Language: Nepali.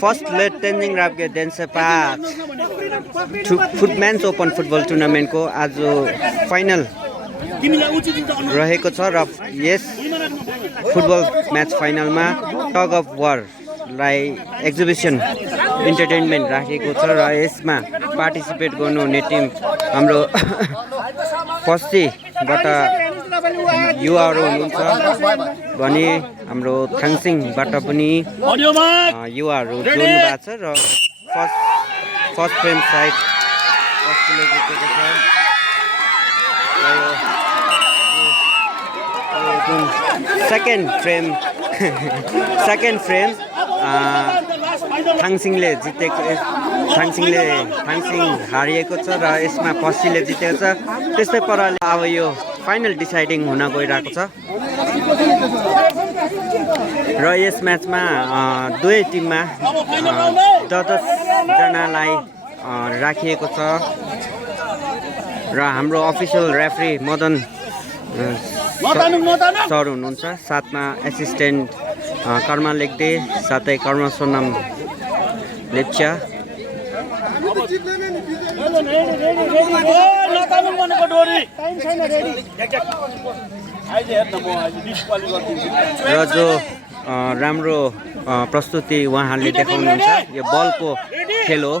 फर्स्ट लेट तेन्जिङ राप्गे डेन्सेपा फुटम्यान्स ओपन फुटबल टुर्नामेन्टको आज फाइनल रहेको छ र यस फुटबल म्याच फाइनलमा टग अफ वारलाई एक्जिबिसन इन्टरटेनमेन्ट राखेको छ र यसमा पार्टिसिपेट गर्नुहुने टिम हाम्रो पश्चिमबाट युवाहरू हुनुहुन्छ भने हाम्रो थाङसिङबाट पनि युवाहरू जोड्नु भएको छ र फर्स्ट फ्रेम साइड पश्चिमले जितेको छ। सेकेन्ड फ्रेम थाङसिङले थाङसिङ हारिएको छ र यसमा पश्चिमले जितेको छ। त्यस्तै पाराले अब यो फाइनल डिसाइडिङ हुन गइरहेको छ र यस म्याचमा दुवै टिममा 10-जनालाई राखिएको छ र हाम्रो अफिसियल रेफरी मदन सर हुनुहुन्छ, साथमा एसिस्टेन्ट कर्मा लेग्दे, साथै कर्म सोनाम लेप्चा। र जो राम्रो प्रस्तुति उहाँहरूले देखाउनुहुन्छ, यो बलको खेल हो।